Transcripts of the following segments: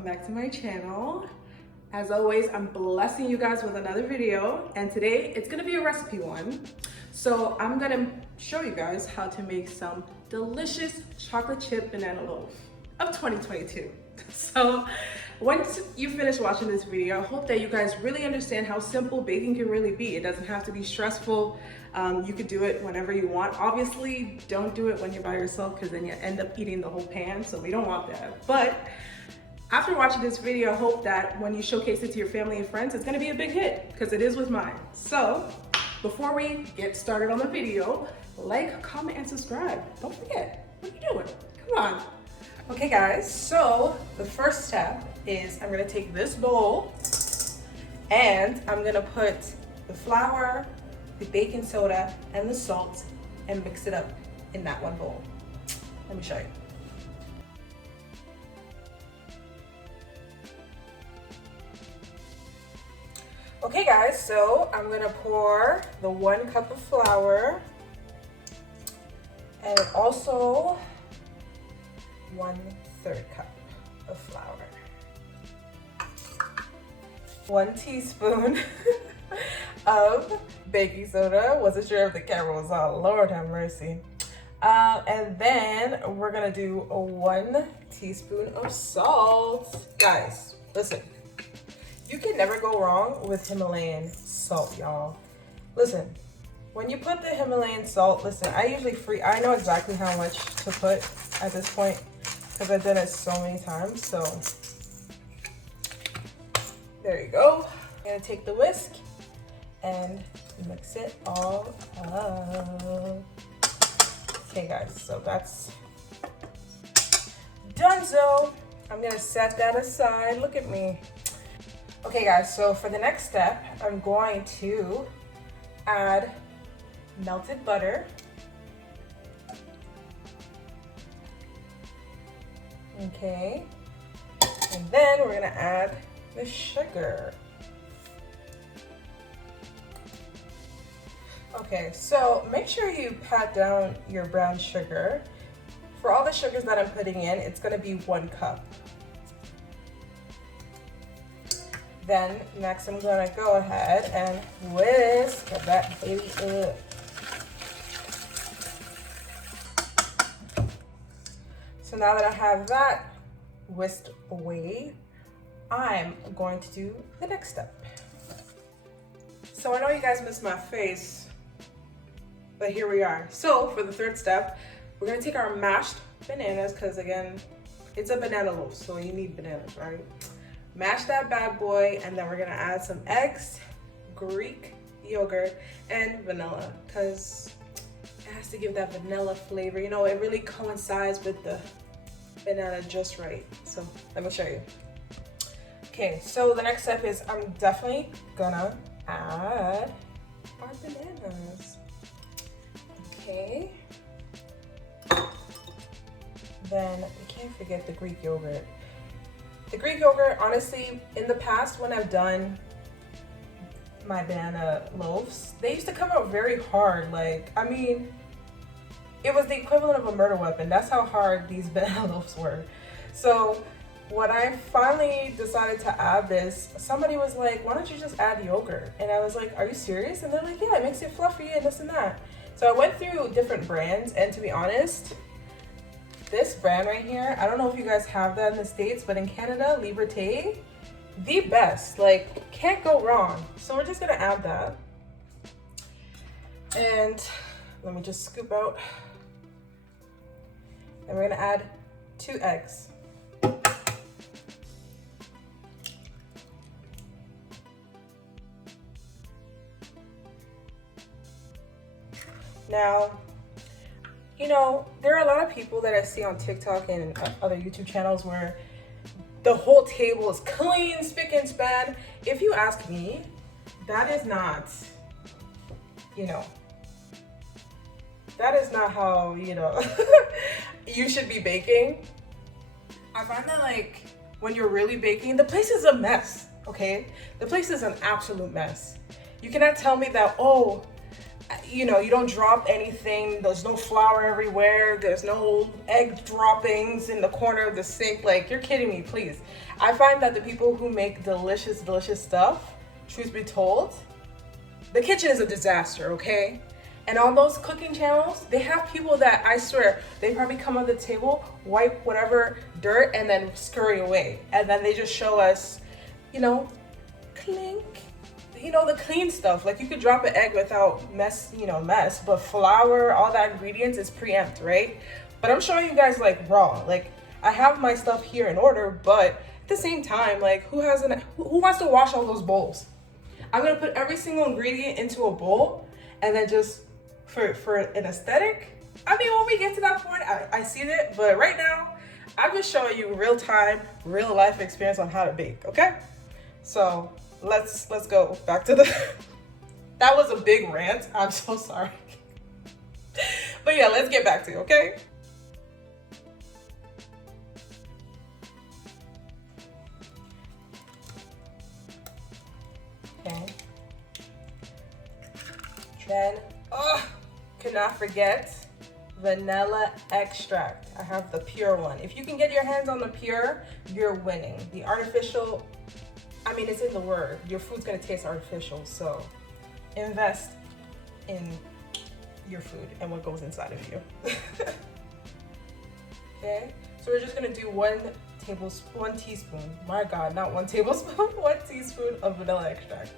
welcome back to my channel. As always, I'm blessing you guys with another video, and today it's gonna be a recipe one. So I'm gonna show you guys how to make some delicious chocolate chip banana loaf of 2022. So once you finish watching this video, I hope that you guys really understand how simple baking can really be. It doesn't have to be stressful. You could do it whenever you want. Obviously, don't do it when you're by yourself because then you end up eating the whole pan, so we don't want that. But after watching this video, I hope that when you showcase it to your family and friends, it's gonna be a big hit, because it is with mine. So before we get started on the video, like, comment, and subscribe. Don't forget, what are you doing? Come on. Okay guys, so the first step is I'm gonna take this bowl and I'm gonna put the flour, the baking soda, and the salt and mix it up in that one bowl. Let me show you. Okay guys, so I'm gonna pour the 1 cup of flour and also 1/3 cup of flour. 1 teaspoon of baking soda. Wasn't sure if the camera was on, Lord have mercy. And then we're gonna do 1 teaspoon of salt. Guys, listen. You can never go wrong with Himalayan salt, y'all. Listen, when you put the Himalayan salt, listen, I know exactly how much to put at this point because I've done it so many times, so there you go. I'm gonna take the whisk and mix it all up. Okay guys, so that's donezo. I'm gonna set that aside, look at me. Okay guys, so for the next step, I'm going to add melted butter. Okay, and then we're gonna add the sugar. Okay, so make sure you pat down your brown sugar. For all the sugars that I'm putting in, it's gonna be 1 cup. Then next I'm gonna go ahead and whisk that baby up. So now that I have that whisked away, I'm going to do the next step. So I know you guys missed my face, but here we are. So for the third step, we're gonna take our mashed bananas, because again, it's a banana loaf, so you need bananas, right? Mash that bad boy, and then we're gonna add some eggs, Greek yogurt, and vanilla, because it has to give that vanilla flavor. You know, it really coincides with the banana just right. So let me show you. Okay, so the next step is I'm definitely gonna add our bananas. Okay. Then we can't forget the Greek yogurt. The Greek yogurt, honestly, in the past when I've done my banana loaves, they used to come out very hard. Like, I mean, it was the equivalent of a murder weapon. That's how hard these banana loaves were. So when I finally decided to add this, somebody was like, why don't you just add yogurt? And I was like, are you serious? And they're like, yeah, it makes it fluffy and this and that. So I went through different brands, and to be honest, this brand right here, I don't know if you guys have that in the States, but in Canada, Liberté, the best, like, can't go wrong. So we're just gonna add that. And let me just scoop out. And we're gonna add 2 eggs. Now, you know, there are a lot of people that I see on TikTok and other YouTube channels where the whole table is clean, spick and span. If you ask me, that is not, you know, that is not how, you know, you should be baking. I find that, like, when you're really baking, the place is a mess, okay? The place is an absolute mess. You cannot tell me that, oh, you know, you don't drop anything. There's no flour everywhere. There's no egg droppings in the corner of the sink. Like, you're kidding me, please. I find that the people who make delicious, delicious stuff, truth be told, the kitchen is a disaster, okay? And on those cooking channels, they have people that, I swear, they probably come on the table, wipe whatever dirt, and then scurry away. And then they just show us, you know, clink, you know, the clean stuff. Like, you could drop an egg without mess, but flour, all that ingredients is preempt, right? But I'm showing you guys like raw. Like, I have my stuff here in order, but at the same time, like, who wants to wash all those bowls? I'm gonna put every single ingredient into a bowl, and then just for an aesthetic. I mean, when we get to that point, I see it, but right now, I'm just showing you real time, real life experience on how to bake, okay? So let's go back to the, that was a big rant, I'm so sorry. But yeah, let's get back to it, okay? Okay. Then, cannot forget vanilla extract. I have the pure one. If you can get your hands on the pure, you're winning. The artificial, I mean, it's in the word. Your food's gonna taste artificial, so invest in your food and what goes inside of you. Okay, so we're just gonna do one teaspoon. My God, not 1 tablespoon, 1 teaspoon of vanilla extract.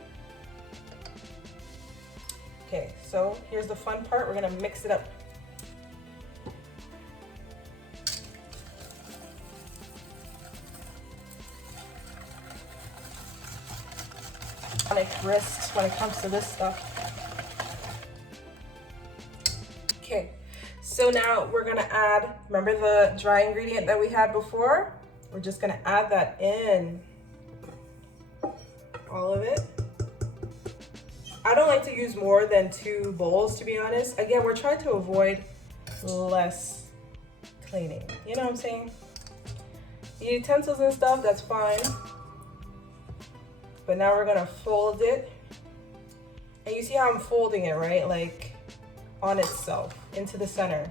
Okay, so here's the fun part. We're gonna mix it up. Wrist when it comes to this stuff. Okay, so now we're gonna add, remember the dry ingredient that we had before? We're just gonna add that in, all of it. I don't like to use more than 2 bowls, to be honest. Again, we're trying to avoid less cleaning. You know what I'm saying? The utensils and stuff, that's fine. But now we're gonna fold it. And you see how I'm folding it, right? Like on itself, into the center.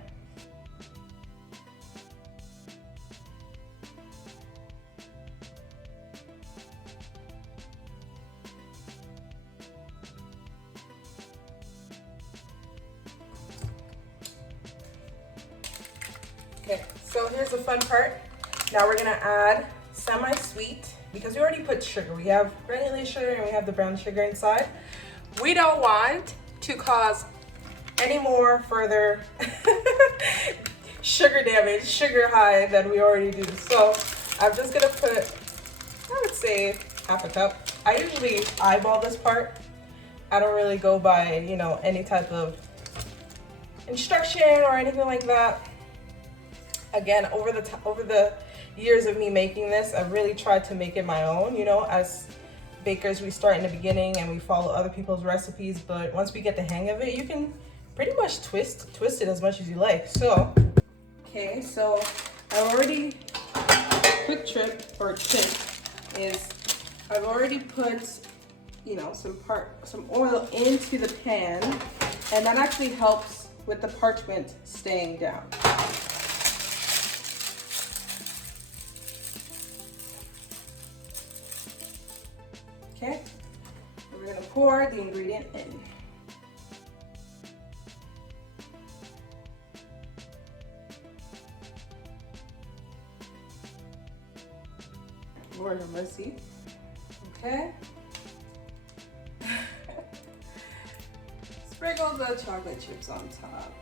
Okay, so here's the fun part. Now we're gonna add semi-sweet, because we already put sugar. We have granulated sugar and we have the brown sugar inside. We don't want to cause any more further sugar damage, sugar high than we already do. So I'm just gonna put, I would say, half a cup. I usually eyeball this part. I don't really go by, you know, any type of instruction or anything like that. Again, over the years of me making this, I've really tried to make it my own. You know, as bakers, we start in the beginning and we follow other people's recipes, but once we get the hang of it, you can pretty much twist it as much as you like. So, okay, so I already, quick tip is I've already put, you know, some oil into the pan, and that actually helps with the parchment staying down. Okay, we're gonna pour the ingredient in. Lord have mercy. Okay. Sprinkle the chocolate chips on top.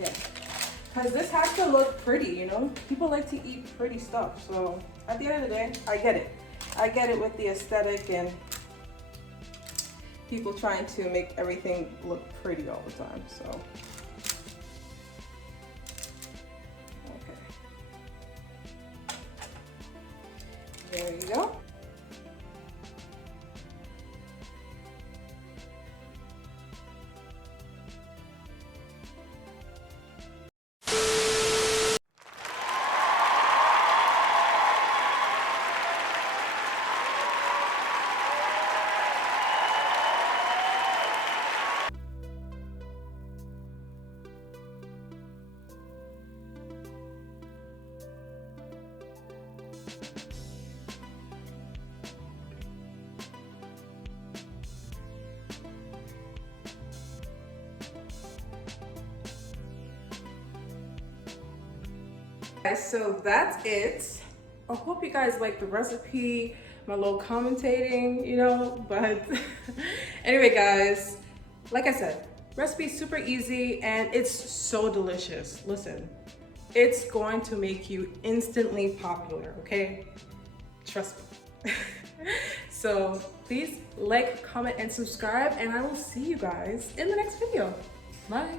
Yeah, because this has to look pretty, you know? People like to eat pretty stuff, so at the end of the day, I get it. I get it with the aesthetic and people trying to make everything look pretty all the time, so. Okay. There you go. So that's it. I hope you guys like the recipe, my little commentating, you know, but anyway guys, like I said, recipe is super easy and it's so delicious. Listen, it's going to make you instantly popular, okay? Trust me. So please like, comment, and subscribe, and I will see you guys in the next video. Bye.